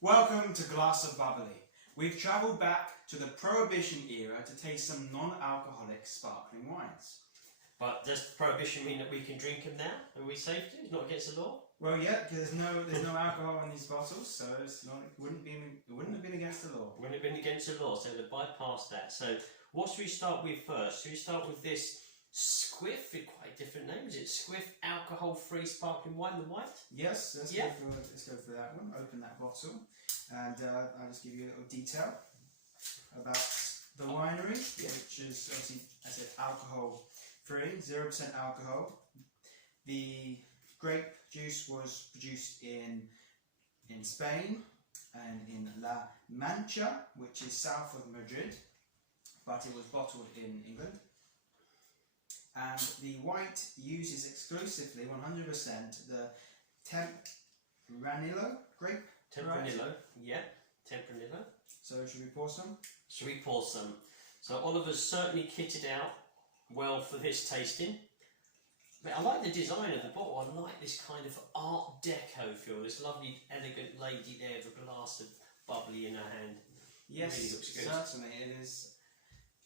Welcome to Glass of Bubbly. We've travelled back to the Prohibition era to taste some non-alcoholic sparkling wines. But does Prohibition mean that we can drink them now? Are we safe to? It's not against the law? Well, yeah, there's no alcohol in these bottles, so it wouldn't have been against the law. Wouldn't have been against the law, so to bypass that. So what should we start with first? Should we start with this Squiff? It's quite a different name. Is it Squiff alcohol-free sparkling wine, the white? Yes, let's go for that one. Open that bottle, and I'll just give you a little detail about the winery, which is obviously, as I said, alcohol-free, 0% alcohol. The grape juice was produced in Spain and in La Mancha, which is south of Madrid, but it was bottled in England. And the white uses exclusively 100% the Tempranillo grape. Tempranillo, yeah, Tempranillo. So should we pour some? Should we pour some? So Oliver's certainly kitted out well for this tasting. But I like the design of the bottle. I like this kind of Art Deco feel. This lovely, elegant lady there with a glass of bubbly in her hand. Yes, really looks good. Certainly.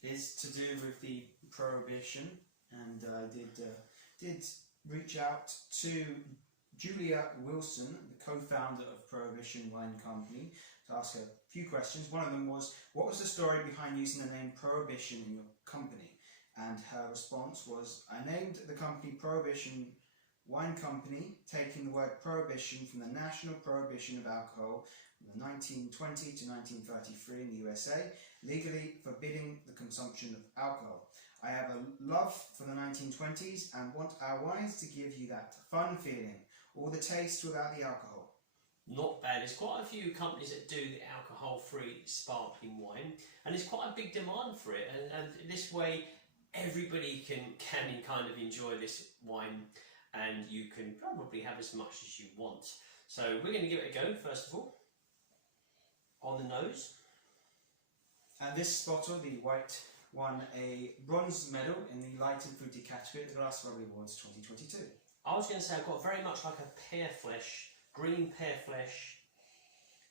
It is to do with the Prohibition, and I did reach out to Julia Wilson, the co-founder of Prohibition Wine Company, to ask her a few questions. One of them was, what was the story behind using the name Prohibition in your company? And her response was, I named the company Prohibition Wine Company, taking the word prohibition from the national prohibition of alcohol from 1920 to 1933 in the USA, legally forbidding the consumption of alcohol. I have a love for the 1920s and want our wines to give you that fun feeling, all the taste without the alcohol. Not bad. There's quite a few companies that do the alcohol-free sparkling wine, and there's quite a big demand for it. And this way, everybody can kind of enjoy this wine, and you can probably have as much as you want. So we're going to give it a go first of all. On the nose. And this bottle, the white, won a bronze medal in the light and fruity category at the Glass of Bubbly Awards 2022. I was going to say I've got very much like a pear flesh, green pear flesh,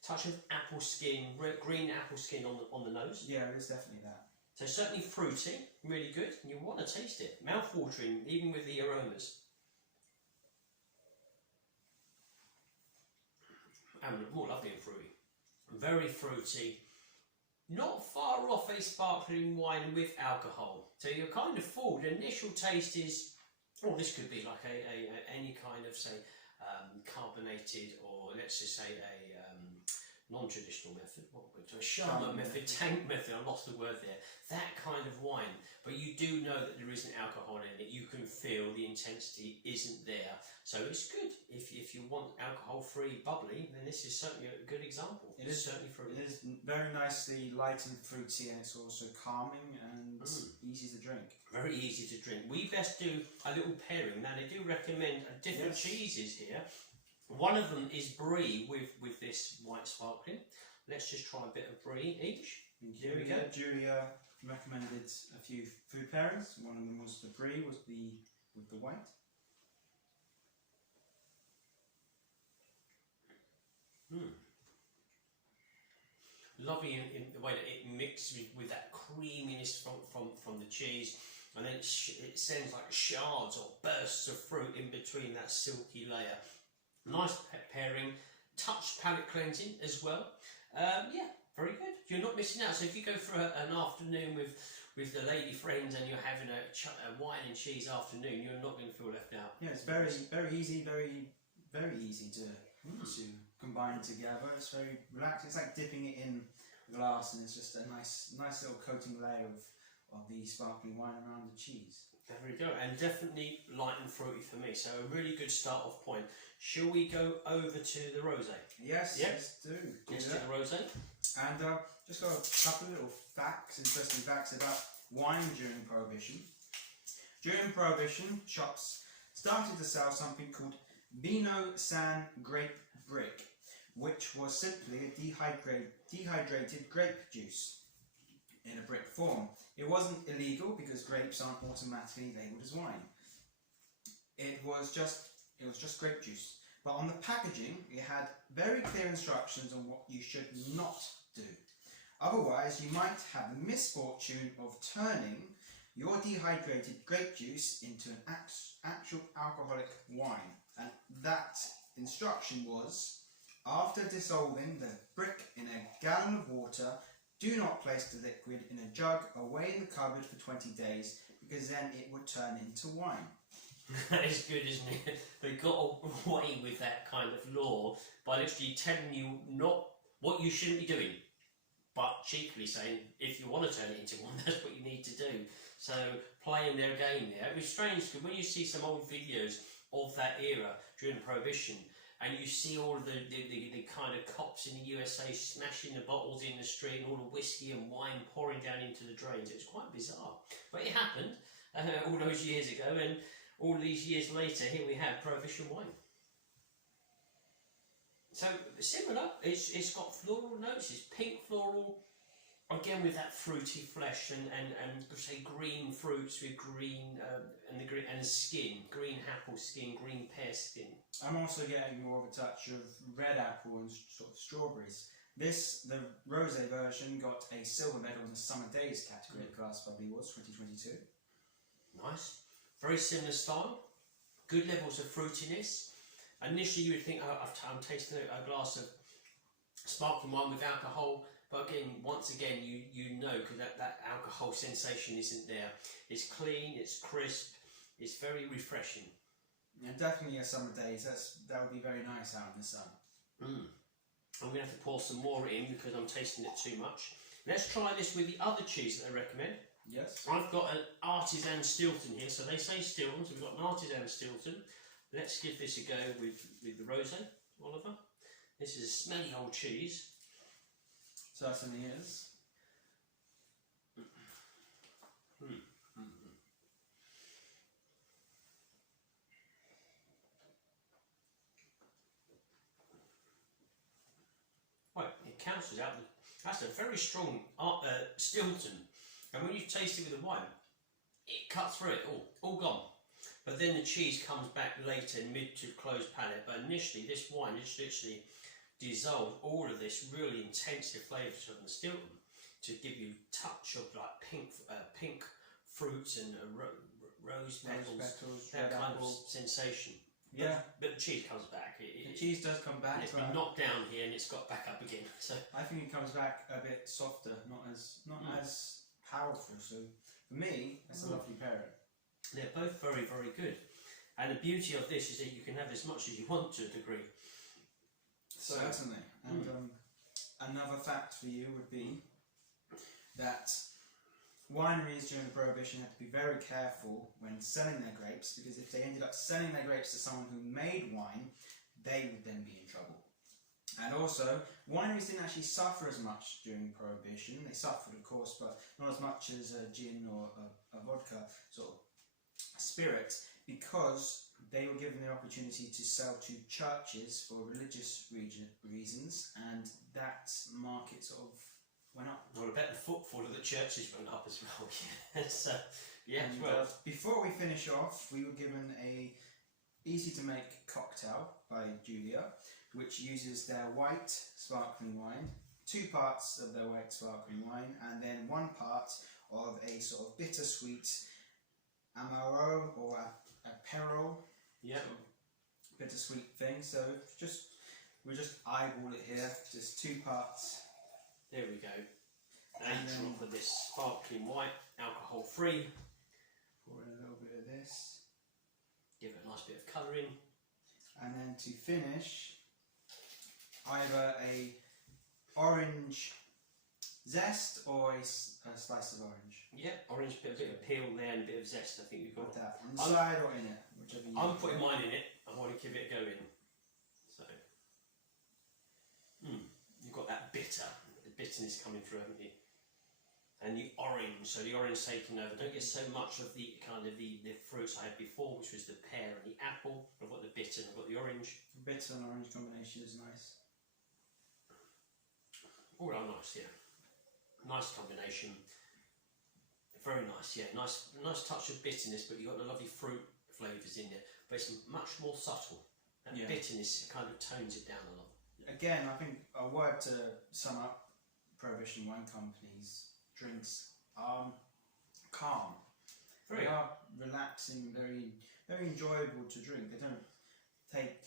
touch of apple skin, green apple skin on the nose. Yeah, it is definitely that. So certainly fruity, really good. You want to taste it. Mouth-watering, even with the aromas. And more lovely and fruity. Very fruity. Not far off a sparkling wine with alcohol. So you're kind of fooled. The initial taste is, oh, this could be like any kind of, say, carbonated, or let's just say a non-traditional method, a Sharma method, tank method, I lost the word there, that kind of wine. But you do know that there isn't alcohol in it. You can feel the intensity isn't there. So it's good. If you want alcohol-free bubbly, then this is certainly a good example. It is certainly fruity. It is very nicely light and fruity, and it's also calming and easy to drink. Very easy to drink. We best do a little pairing. Now they do recommend different cheeses here. One of them is brie with this white sparkling. Let's just try a bit of brie each. Here we go. Julia recommended a few food pairings. One of them was the brie with the white. Lovely in the way that it mixes with that creaminess from the cheese, and then it sends like shards or bursts of fruit in between that silky layer. Nice pairing, touch palate cleansing as well. Yeah, very good. You're not missing out. So if you go for an afternoon with the lady friends and you're having a wine and cheese afternoon, you're not going to feel left out. Yeah, it's very easy, very easy to combine together. It's very relaxing. It's like dipping it in a glass, and it's just a nice little coating layer of the sparkling wine around the cheese. There we go, and definitely light and fruity for me, so a really good start off point. Shall we go over to the rosé? Yes, yep. Let's do the rosé. And just got a couple of little facts, interesting facts about wine during Prohibition. During Prohibition, shops started to sell something called Vino San Grape Brick, which was simply a dehydrated grape juice in a brick form. It wasn't illegal because grapes aren't automatically labelled as wine. It was just grape juice. But on the packaging, it had very clear instructions on what you should not do. Otherwise, you might have the misfortune of turning your dehydrated grape juice into an actual alcoholic wine. And that instruction was, after dissolving the brick in a gallon of water, do not place the liquid in a jug away in the cupboard for 20 days, because then it would turn into wine. That is good, isn't it? They got away with that kind of law by literally telling you not what you shouldn't be doing, but cheekily saying, if you want to turn it into one, that's what you need to do. So, playing their game there. It was strange, because when you see some old videos of that era, during Prohibition, and you see all of the kind of cops in the USA smashing the bottles in the street, and all the whiskey and wine pouring down into the drains, it was quite bizarre. But it happened all those years ago, and all these years later, here we have Prohibition wine. So, similar, it's got floral notes, it's pink floral, again with that fruity flesh and say green fruits with green and skin, green apple skin, green pear skin. I'm also getting more of a touch of red apple and sort of strawberries. The rosé version, got a silver medal in the Summer Days category at Glass Bubbly Awards 2022. Nice. Very similar style. Good levels of fruitiness. Initially you would think, oh, I'm tasting a glass of sparkling wine with alcohol, but again, once again, you know, because that alcohol sensation isn't there. It's clean, it's crisp, it's very refreshing. Yeah, definitely a Summer Days. That would be very nice out in the sun. I'm going to have to pour some more in because I'm tasting it too much. Let's try this with the other cheese that I recommend. Yes. I've got an artisan Stilton here, so they say Stilton, so we've got an artisan Stilton. Let's give this a go with the rosé, Oliver. This is a smelly old cheese. Certainly is. Right, it cancels out. That's a very strong Stilton, and when you taste it with the wine, it cuts through it all gone. But then the cheese comes back later, mid to closed palate. But initially, this wine is literally dissolved all of this really intensive flavours from the Stilton to give you a touch of like pink fruits and rose petals, that kind of sensation. Yeah. But the cheese comes back. The cheese does come back. It's been knocked down here and it's got back up again. So I think it comes back a bit softer, not as powerful. So for me, it's a lovely pairing. They're both very, very good. And the beauty of this is that you can have as much as you want to a degree. Certainly. And another fact for you would be that wineries during the Prohibition had to be very careful when selling their grapes, because if they ended up selling their grapes to someone who made wine, they would then be in trouble. And also, wineries didn't actually suffer as much during Prohibition. They suffered, of course, but not as much as a gin or a vodka sort of spirit, because they were given the opportunity to sell to churches for religious reasons, and that market sort of went up. Well, I bet the footfall of the churches went up as well. So, yeah, And, well. before we finish off, we were given a easy to make cocktail by Julia, which uses their white sparkling wine, 2 parts of their white sparkling wine, and then 1 part of a sort of bittersweet Amaro or Aperol, Yeah. sort of bittersweet thing. So we just eyeball it here, just 2 parts. There we go. And And then- drop of this sparkling white, alcohol free. Pour in a little bit of this, Give it a nice bit of colouring. and then to finish, either a orange zest or a slice of orange. Yeah, orange, bit of peel there and a bit of zest, I think we've got. Like that, on the side or in it, whichever you I'm putting mine in it. I want to give it a go in. So, you've got that the bitterness coming through, haven't you? And the orange, so the orange taking over. Don't get so much of the kind of the fruits I had before, which was the pear and the apple. I've got the bitter and I've got the orange. Bitter and orange combination is nice. All right, nice, yeah. Nice combination. Very nice, yeah. Nice touch of bitterness, but you've got the lovely fruit flavours in there. But it's much more subtle. That Yeah. bitterness kind of tones it down a lot. Again, I think a word to sum up Prohibition Wine Company's drinks are calm. They are relaxing, very very enjoyable to drink. They don't take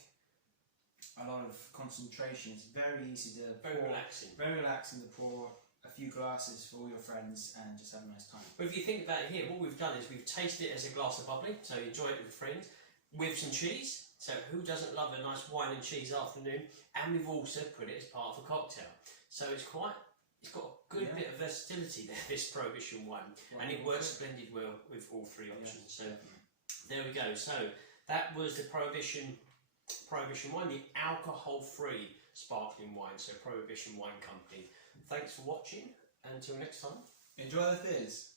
a lot of concentration. It's very easy to Very pour, relaxing. very relaxing to pour a few glasses for all your friends and just have a nice time. But if you think about it here, what we've done is we've tasted it as a glass of bubbly, so enjoy it with friends, with some cheese. So who doesn't love a nice wine and cheese afternoon? And we've also put it as part of a cocktail. So it's got a good bit of versatility there, this Prohibition wine, and it works splendid well with all three options. So there we go. So that was the Prohibition wine, the alcohol-free sparkling wine. So Prohibition Wine Company. Thanks for watching. Until next time. Enjoy the fizz.